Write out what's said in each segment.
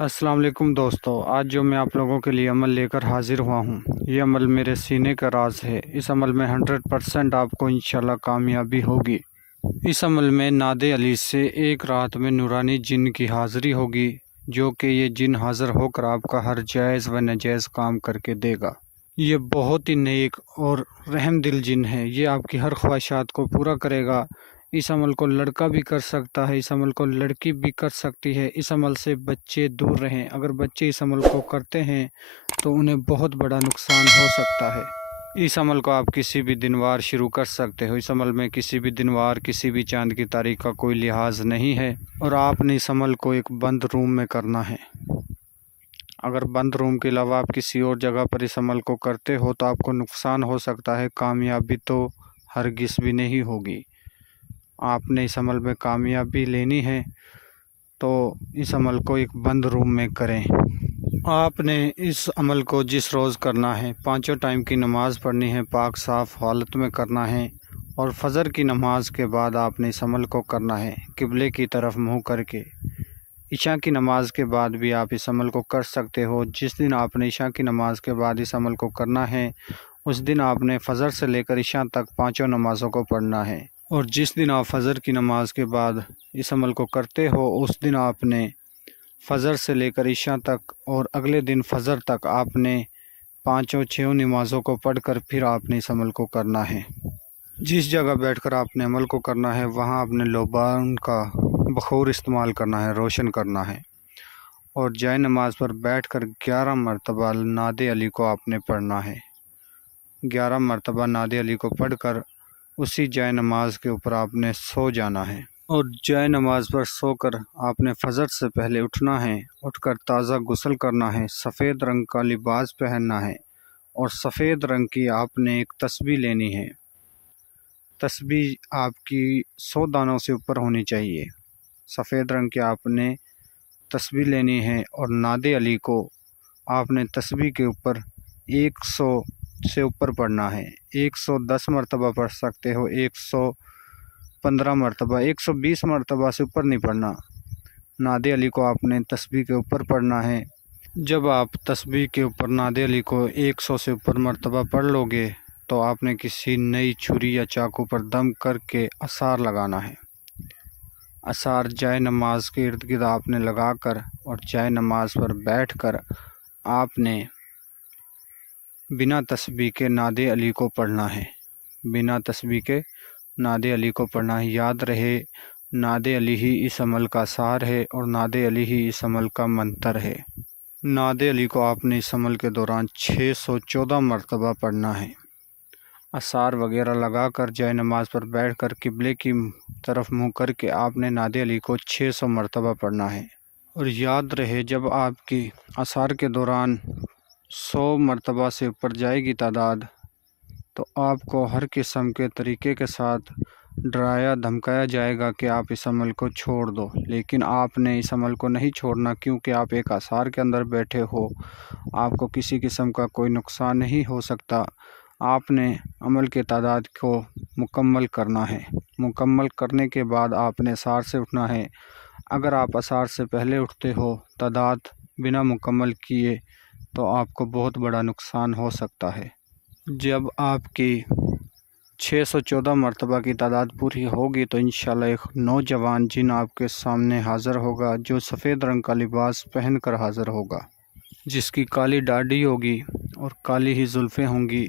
अस्सलाम वालेकुम दोस्तों, आज जो मैं आप लोगों के लिए अमल लेकर हाजिर हुआ हूँ, ये अमल मेरे सीने का राज है। इस अमल में 100% आपको इंशाल्लाह कामयाबी होगी। इस अमल में नादे अली से एक रात में नूरानी जिन की हाज़िरी होगी, जो कि ये जिन हाज़िर होकर आपका हर जायज़ व नाजायज़ काम करके देगा। ये बहुत ही नेक और रहम दिल जिन है। ये आपकी हर ख्वाहिशात को पूरा करेगा। इस अमल को लड़का भी कर सकता है, इस अमल को लड़की भी कर सकती है। इस अमल से बच्चे दूर रहें। अगर बच्चे इस अमल को करते हैं तो उन्हें बहुत बड़ा नुकसान हो सकता है। इस अमल को आप किसी भी दिनवार शुरू कर सकते हो। इस अमल में किसी भी दिनवार, किसी भी चांद की तारीख का कोई लिहाज नहीं है और आपने इस अमल को एक बंद रूम में करना है। अगर बंद रूम के अलावा आप किसी और जगह पर इस अमल को करते हो तो आपको नुकसान हो सकता है, कामयाबी तो हरगिज़ भी नहीं होगी। आपने इस अमल में कामयाबी लेनी है तो इस अमल को एक बंद रूम में करें। आपने इस अमल को जिस रोज़ करना है, 5 टाइम की नमाज़ पढ़नी है, पाक साफ़ हालत में करना है और फजर की नमाज के बाद आपने इस अमल को करना है किबले की तरफ मुँह करके। इशा की नमाज के बाद भी आप इस अमल को कर सकते हो। जिस दिन आपने इशा की नमाज के बाद इस अमल को करना है, उस दिन आपने फजर से लेकर इशा तक 5 नमाज़ों को पढ़ना है। और जिस दिन आप फजर की नमाज के बाद इस अमल को करते हो, उस दिन आपने फजर से लेकर इशा तक और अगले दिन फजर तक आपने 5 नमाज़ों को पढ़कर फिर आपने इस अमल को करना है। जिस जगह बैठकर आपने अमल को करना है, वहाँ आपने लोबान का बखूर इस्तेमाल करना है, रोशन करना है और जाए नमाज पर बैठकर 11 मरतबा नादे अली को आपने पढ़ना है। 11 मरतबा नादे अली को पढ़कर उसी जाए नमाज के ऊपर आपने सो जाना है और जाए नमाज पर सोकर आपने फजर से पहले उठना है। उठकर ताज़ा गुस्ल करना है, सफ़ेद रंग का लिबास पहनना है और सफ़ेद रंग की आपने एक तस्बीह लेनी है। तस्बीह आपकी 100 दानों से ऊपर होनी चाहिए। सफ़ेद रंग की आपने तस्बीह लेनी है और नादे अली को आपने तस्बीह के ऊपर 100 से ऊपर पढ़ना है। 110 मरतबा पढ़ सकते हो, 115 मरतबा, 120 मरतबा से ऊपर नहीं पढ़ना। नादे अली को आपने तस्बीह के ऊपर पढ़ना है। जब आप तस्बीह के ऊपर नादे अली को 100 से ऊपर मरतबा पढ़ लोगे तो आपने किसी नई छुरी या चाकू पर दम करके आसार लगाना है। आसार जाए नमाज के इर्द गिर्द आपने लगाकर और जाए नमाज पर बैठकर आपने बिना तस्बीह के नादे अली को पढ़ना है। बिना तस्बीह के नादे अली को पढ़ना है। याद रहे, नादे अली ही इस अमल का सार है और नादे अली ही इस अमल का मंतर है। नादे अली को आपने इस अमल के दौरान 614 मरतबा पढ़ना है। आसार वगैरह लगा कर जाए नमाज पर बैठकर किबले की तरफ मुँह करके आपने नादे अली को 600 मरतबा पढ़ना है। और याद रहे, जब आपकी आसार के दौरान 100 मरतबा से ऊपर जाएगी तादाद, तो आपको हर किस्म के तरीके के साथ डराया धमकाया जाएगा कि आप इस अमल को छोड़ दो। लेकिन आपने इस अमल को नहीं छोड़ना, क्योंकि आप एक आसार के अंदर बैठे हो। आपको किसी किस्म का कोई नुकसान नहीं हो सकता। आपने अमल के तादाद को मुकम्मल करना है। मुकम्मल करने के बाद आपने आसार से उठना है। अगर आप आसार से पहले उठते हो तादाद बिना मुकम्मल किए, तो आपको बहुत बड़ा नुकसान हो सकता है। जब आपकी 614 मरतबा की तादाद पूरी होगी तो इंशाल्लाह एक नौजवान जिन आपके सामने हाज़िर होगा, जो सफ़ेद रंग का लिबास पहन कर हाज़िर होगा, जिसकी काली दाढ़ी होगी और काली ही जुल्फ़ें होंगी।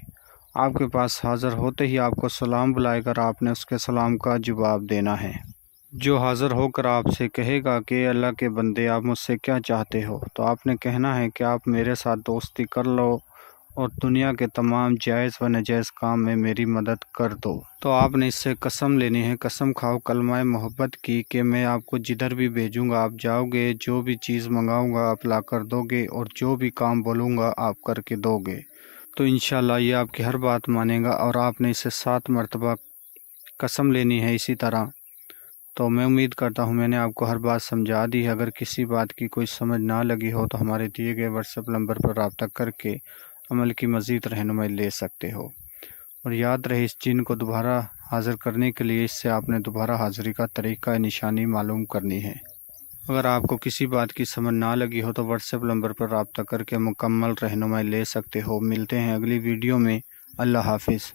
आपके पास हाज़िर होते ही आपको सलाम बुलाएकर आपने उसके सलाम का जवाब देना है। जो हाज़िर होकर आपसे कहेगा कि अल्लाह के बंदे, आप मुझसे क्या चाहते हो, तो आपने कहना है कि आप मेरे साथ दोस्ती कर लो और दुनिया के तमाम जायज़ व नाजायज़ काम में मेरी मदद कर दो। तो आपने इससे कसम लेनी है, कसम खाओ कलमा मोहब्बत की, कि मैं आपको जिधर भी भेजूँगा आप जाओगे, जो भी चीज़ मंगाऊँगा आप ला कर दोगे और जो भी काम बोलूँगा आप करके दोगे। तो इंशाल्लाह ये आपकी हर बात मानेगा। और आपने इसे 7 मरतबा कसम लेनी है इसी तरह। तो मैं उम्मीद करता हूँ मैंने आपको हर बात समझा दी है। अगर किसी बात की कोई समझ ना लगी हो तो हमारे दिए गए व्हाट्सएप नंबर पर रब्ता करके अमल की मज़ीद रहनुमाई ले सकते हो। और याद रहे, इस जिन को दोबारा हाज़िर करने के लिए इससे आपने दोबारा हाज़िरी का तरीक़ा निशानी मालूम करनी है। اگر آپ کو کسی بات کی سمجھ نہ لگی ہو تو واٹس ایپ نمبر پر رابطہ کر کے مکمل رہنمائی لے سکتے ہو۔ ملتے ہیں اگلی ویڈیو میں۔ اللہ حافظ۔